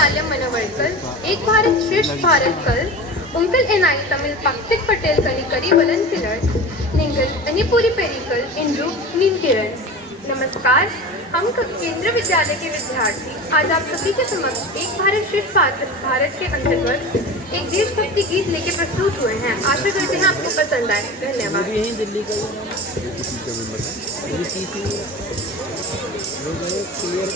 मलयालम मनवळकर, एक भारत श्रेष्ठ भारत कल, उंकल एनाई तमिल पक्तिक पटेल कनी करी वलन किरण, निंगल अनिपुरी पेरिकल इंद्रू नीम किरण। नमस्कार, हम केंद्रीय विद्यालय के विद्यार्थी आज आप सभी के समक्ष एक भारत श्रेष्ठ भारत के अंतर्गत एक देशभक्ति गीत लेके प्रस्तुत हुए हैं। आशा करते हैं आपको पसंद आए। धन्यवाद। दिल्ली का क्लियर